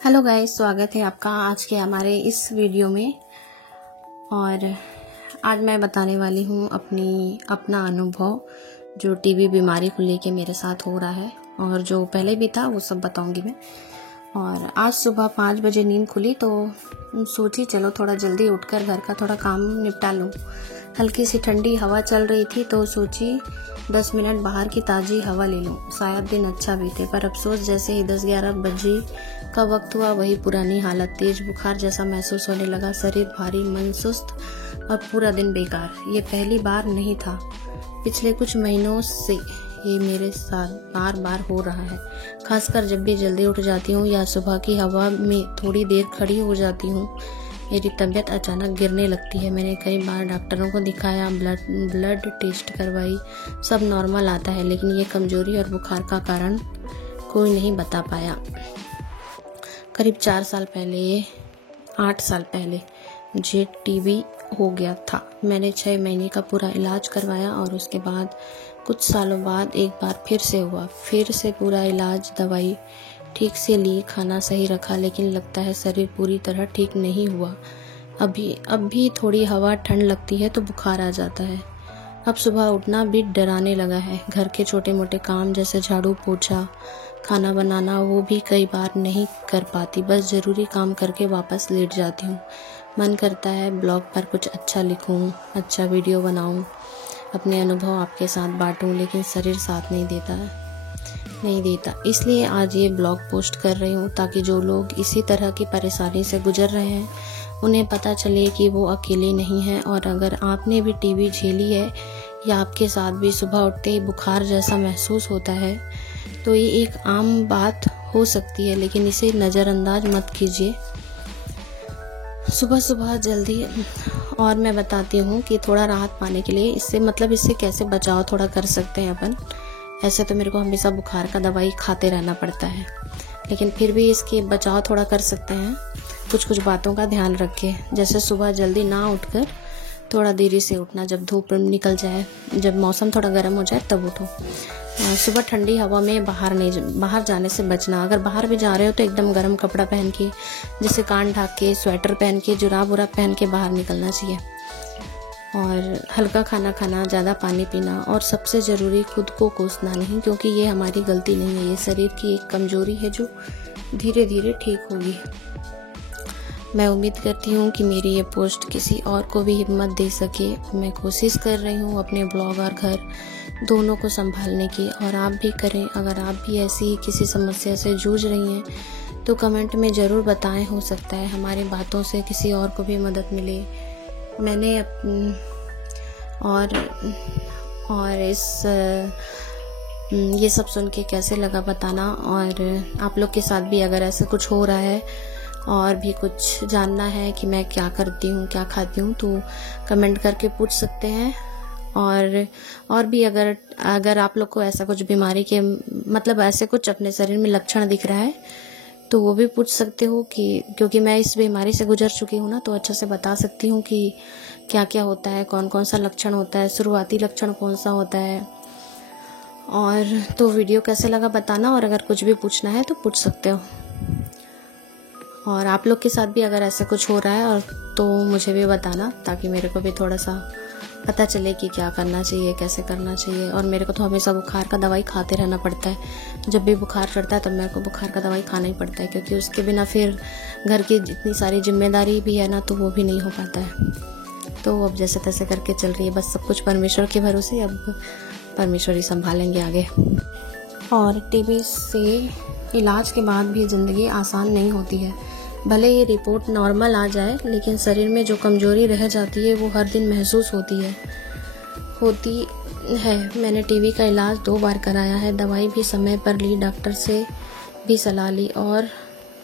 Hello guys, स्वागत है आपका आज के हमारे इस वीडियो में। और आज मैं बताने वाली हूँ अपना अनुभव जो टीबी बीमारी को लेके मेरे साथ हो रहा है और जो पहले भी था वो सब बताऊंगी मैं। और आज सुबह 5 बजे नींद खुली तो सोची चलो थोड़ा जल्दी उठकर घर का थोड़ा काम निपटा लूँ। हल्की सी ठंडी हवा चल रही थी तो सोची 10 मिनट बाहर की ताज़ी हवा ले लूँ, शायद दिन अच्छा बीते। पर अफसोस, जैसे ही 10-11 बजे का वक्त हुआ वही पुरानी हालत, तेज बुखार जैसा महसूस होने लगा, शरीर भारी, मन सुस्त और पूरा दिन बेकार। ये पहली बार नहीं था, पिछले कुछ महीनों से ये मेरे साथ बार बार हो रहा है। खासकर जब भी जल्दी उठ जाती हूँ या सुबह की हवा में थोड़ी देर खड़ी हो जाती हूँ, मेरी तबीयत अचानक गिरने लगती है। मैंने कई बार डॉक्टरों को दिखाया, ब्लड टेस्ट करवाई, सब नॉर्मल आता है, लेकिन ये कमजोरी और बुखार का कारण कोई नहीं बता पाया। करीब 8 साल पहले मुझे टीबी हो गया था। मैंने 6 महीने का पूरा इलाज करवाया और उसके बाद कुछ सालों बाद एक बार फिर से हुआ। फिर से पूरा इलाज, दवाई ठीक से ली, खाना सही रखा, लेकिन लगता है शरीर पूरी तरह ठीक नहीं हुआ। अब भी थोड़ी हवा ठंड लगती है तो बुखार आ जाता है। अब सुबह उठना भी डराने लगा है। घर के छोटे मोटे काम जैसे झाड़ू पोछा, खाना बनाना, वो भी कई बार नहीं कर पाती। बस ज़रूरी काम करके वापस लेट जाती हूँ। मन करता है ब्लॉग पर कुछ अच्छा लिखूँ, अच्छा वीडियो बनाऊँ, अपने अनुभव आपके साथ बांटूँ, लेकिन शरीर साथ नहीं देता। इसलिए आज ये ब्लॉग पोस्ट कर रही हूँ ताकि जो लोग इसी तरह की परेशानी से गुजर रहे हैं उन्हें पता चले कि वो अकेले नहीं हैं। और अगर आपने भी टीबी झेली है या आपके साथ भी सुबह उठते ही बुखार जैसा महसूस होता है तो ये एक आम बात हो सकती है, लेकिन इसे नज़रअंदाज मत कीजिए। सुबह जल्दी। और मैं बताती हूँ कि थोड़ा राहत पाने के लिए इससे कैसे बचाव थोड़ा कर सकते हैं अपन। ऐसे तो मेरे को हमेशा बुखार का दवाई खाते रहना पड़ता है, लेकिन फिर भी इसके बचाव थोड़ा कर सकते हैं कुछ बातों का ध्यान रख के। जैसे सुबह जल्दी ना उठकर थोड़ा देरी से उठना, जब धूप निकल जाए, जब मौसम थोड़ा गर्म हो जाए तब उठो। सुबह ठंडी हवा में बाहर जाने से बचना। अगर बाहर भी जा रहे हो तो एकदम गर्म कपड़ा पहन के, जैसे कान ढक के, स्वेटर पहन के, जुराब पहन के बाहर निकलना चाहिए। और हल्का खाना खाना, ज़्यादा पानी पीना, और सबसे ज़रूरी खुद को कोसना नहीं, क्योंकि ये हमारी गलती नहीं है, ये शरीर की एक कमज़ोरी है जो धीरे धीरे ठीक होगी। मैं उम्मीद करती हूँ कि मेरी ये पोस्ट किसी और को भी हिम्मत दे सके। मैं कोशिश कर रही हूँ अपने ब्लॉग और घर दोनों को संभालने की, और आप भी करें। अगर आप भी ऐसी किसी समस्या से जूझ रही हैं तो कमेंट में ज़रूर बताएं, हो सकता है हमारी बातों से किसी और को भी मदद मिले। मैंने ये सब सुन के कैसे लगा बताना। और आप लोग के साथ भी अगर ऐसा कुछ हो रहा है और भी कुछ जानना है कि मैं क्या करती हूँ, क्या खाती हूँ, तो कमेंट करके पूछ सकते हैं। और भी अगर आप लोग को ऐसा कुछ बीमारी के ऐसे कुछ अपने शरीर में लक्षण दिख रहा है तो वो भी पूछ सकते हो, कि क्योंकि मैं इस बीमारी से गुजर चुकी हूँ ना, तो अच्छे से बता सकती हूँ कि क्या क्या होता है, कौन कौन सा लक्षण होता है, शुरुआती लक्षण कौन सा होता है। और तो वीडियो कैसे लगा बताना, और अगर कुछ भी पूछना है तो पूछ सकते हो। और आप लोग के साथ भी अगर ऐसा कुछ हो रहा है और तो मुझे भी बताना, ताकि मेरे को भी थोड़ा सा पता चले कि क्या करना चाहिए, कैसे करना चाहिए। और मेरे को तो हमेशा बुखार का दवाई खाते रहना पड़ता है। जब भी बुखार चढ़ता है तब मेरे को बुखार का दवाई खाना ही पड़ता है, क्योंकि उसके बिना फिर घर की जितनी सारी जिम्मेदारी भी है ना, तो वो भी नहीं हो पाता है। तो अब जैसे तैसे करके चल रही है, बस सब कुछ परमेश्वर के भरोसे। अब परमेश्वर ही संभालेंगे आगे। और टीबी से इलाज के बाद भी ज़िंदगी आसान नहीं होती है। भले ये रिपोर्ट नॉर्मल आ जाए, लेकिन शरीर में जो कमज़ोरी रह जाती है वो हर दिन महसूस होती है। मैंने टीबी का इलाज 2 बार कराया है, दवाई भी समय पर ली, डॉक्टर से भी सलाह ली, और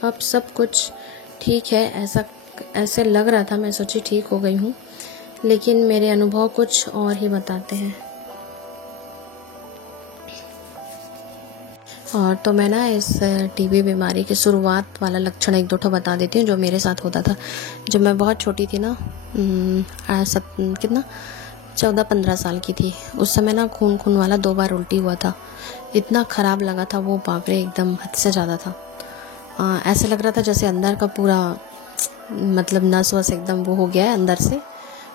अब सब कुछ ठीक है। ऐसे लग रहा था, मैं सोची ठीक हो गई हूँ, लेकिन मेरे अनुभव कुछ और ही बताते हैं। और तो मैं ना इस टीबी बीमारी की शुरुआत वाला लक्षण 1-2 बता देती हूँ जो मेरे साथ होता था। जब मैं बहुत छोटी थी ना, 14-15 साल की थी, उस समय ना खून वाला 2 बार उल्टी हुआ था। इतना ख़राब लगा था वो, बाप रे, एकदम हद से ज़्यादा था। ऐसा लग रहा था जैसे अंदर का पूरा मतलब नस वस एकदम वो हो गया है अंदर से।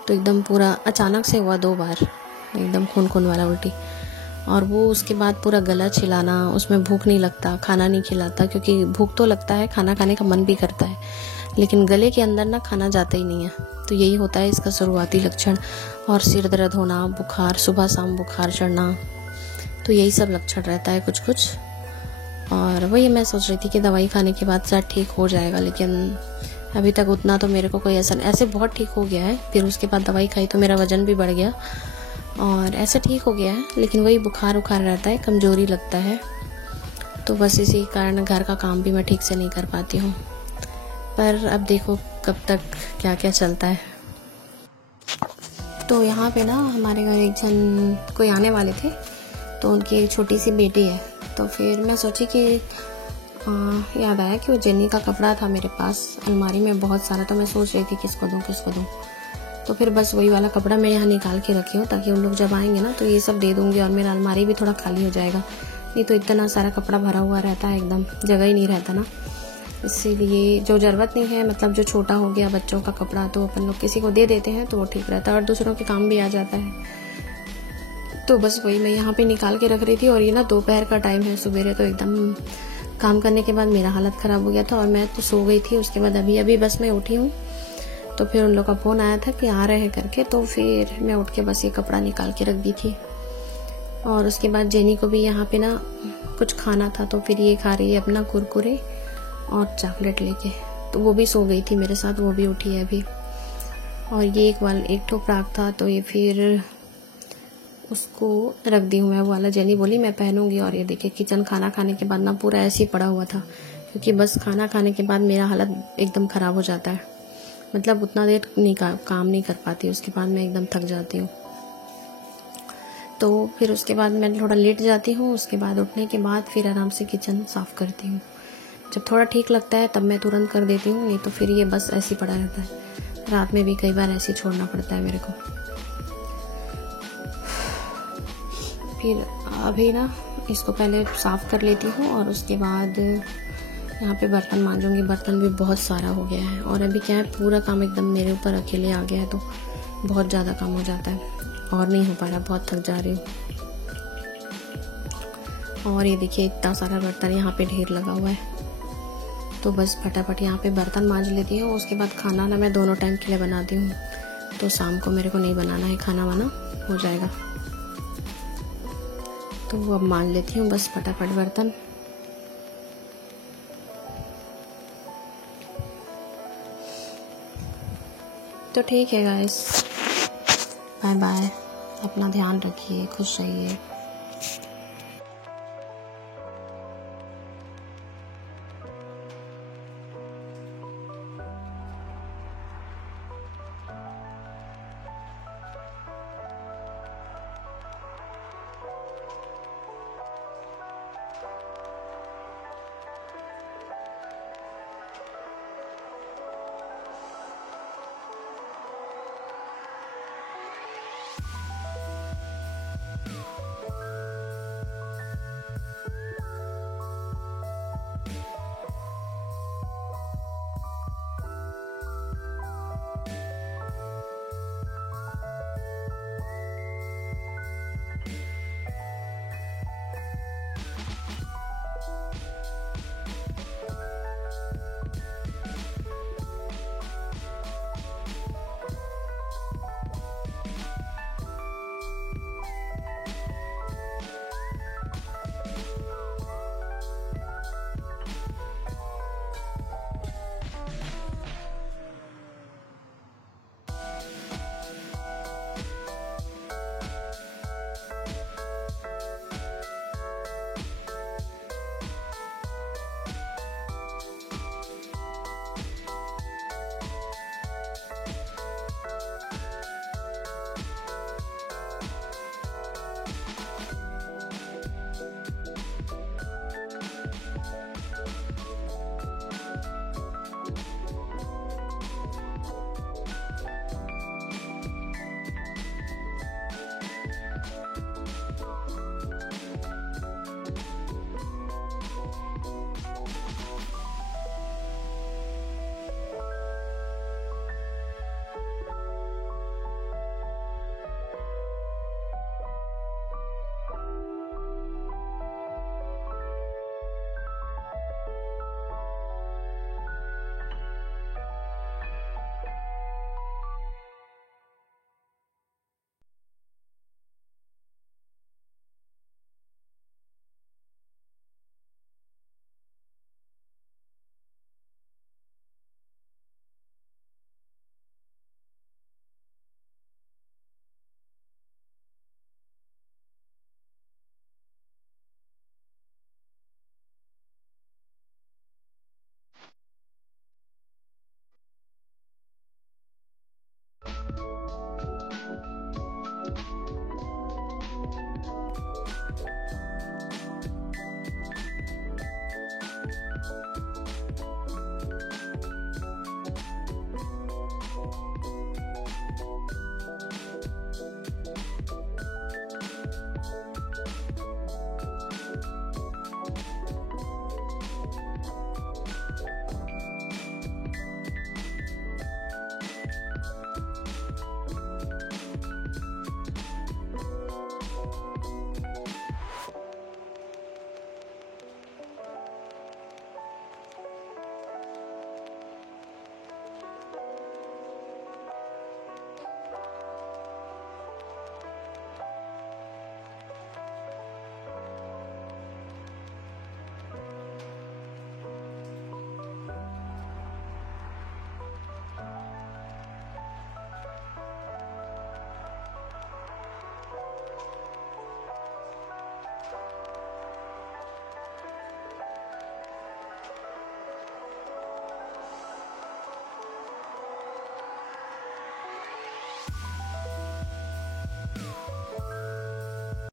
तो एकदम पूरा अचानक से हुआ 2 बार, एकदम खून खून वाला उल्टी। और वो उसके बाद पूरा गला छिलाना, उसमें भूख नहीं लगता, खाना नहीं खिलाता, क्योंकि भूख तो लगता है, खाना खाने का मन भी करता है, लेकिन गले के अंदर ना खाना जाता ही नहीं है। तो यही होता है इसका शुरुआती लक्षण। और सिर दर्द होना, बुखार, सुबह शाम बुखार चढ़ना, तो यही सब लक्षण रहता है कुछ कुछ। और वही मैं सोच रही थी कि दवाई खाने के बाद शायद ठीक हो जाएगा, लेकिन अभी तक उतना तो मेरे को कोई ऐसे बहुत ठीक हो गया है। फिर उसके बाद दवाई खाई तो मेरा वज़न भी बढ़ गया और ऐसे ठीक हो गया है, लेकिन वही बुखार उखार रहता है, कमज़ोरी लगता है। तो बस इसी कारण घर का काम भी मैं ठीक से नहीं कर पाती हूँ। पर अब देखो कब तक क्या क्या चलता है। तो यहाँ पे ना हमारे घर एक जन कोई आने वाले थे, तो उनकी एक छोटी सी बेटी है। तो फिर मैं सोची कि याद आया कि वो जेनी का कपड़ा था मेरे पास अलमारी में बहुत सारा, तो मैं सोच रही थी किसको दूँ। तो फिर बस वही वाला कपड़ा मैं यहाँ निकाल के रखी हूँ, ताकि उन लोग जब आएंगे ना तो ये सब दे दूँगी और मेरा अलमारी भी थोड़ा खाली हो जाएगा। नहीं तो इतना सारा कपड़ा भरा हुआ रहता है, एकदम जगह ही नहीं रहता ना। इसीलिए जो ज़रूरत नहीं है, मतलब जो छोटा हो गया बच्चों का कपड़ा, तो अपन लोग किसी को दे देते हैं तो वो ठीक रहता है और दूसरों के काम भी आ जाता है। तो बस वही मैं यहाँ पे निकाल के रख रही थी। और ये ना दोपहर का टाइम है, सुबह तो एकदम काम करने के बाद मेरा हालत ख़राब हो गया था और मैं तो सो गई थी। उसके बाद अभी बस मैं उठी हूँ, तो फिर उन लोग का फ़ोन आया था कि आ रहे हैं करके, तो फिर मैं उठ के बस ये कपड़ा निकाल के रख दी थी। और उसके बाद जेनी को भी यहाँ पे ना कुछ खाना था, तो फिर ये खा रही है अपना कुरकुरे और चॉकलेट लेके। तो वो भी सो गई थी मेरे साथ, वो भी उठी है अभी। और ये एक ठो फ्रॉक था, तो ये फिर उसको रख दी हूँ मैं, वो वाला। जेनी बोली मैं पहनूंगी। और ये देखिए किचन खाना खाने के बाद ना पूरा ऐसे ही पड़ा हुआ था, क्योंकि बस खाना खाने के बाद मेरा हालत एकदम ख़राब हो जाता है। मतलब उतना देर काम नहीं कर पाती, उसके बाद मैं एकदम थक जाती हूँ। तो फिर उसके बाद मैं थोड़ा लेट जाती हूँ। उसके बाद उठने के बाद फिर आराम से किचन साफ़ करती हूँ। जब थोड़ा ठीक लगता है तब मैं तुरंत कर देती हूँ, नहीं तो फिर ये बस ऐसे ही पड़ा रहता है। रात में भी कई बार ऐसे ही छोड़ना पड़ता है मेरे को। फिर अभी ना इसको पहले साफ़ कर लेती हूँ और उसके बाद यहाँ पे बर्तन मांजूंगी। बर्तन भी बहुत सारा हो गया है और अभी क्या है, पूरा काम एकदम मेरे ऊपर अकेले आ गया है, तो बहुत ज़्यादा काम हो जाता है और नहीं हो पा रहा, बहुत थक जा रही हूँ। और ये देखिए इतना सारा बर्तन यहाँ पे ढेर लगा हुआ है, तो बस फटाफट यहाँ पे बर्तन मांज लेती हूँ। उसके बाद खाना ना मैं दोनों टाइम के लिए बनाती हूँ, तो शाम को मेरे को नहीं बनाना है, खाना वाना हो जाएगा। तो वो अब मांज लेती हूँ बस फटाफट बर्तन। तो ठीक है गाइस, बाय बाय, अपना ध्यान रखिए, खुश रहिए।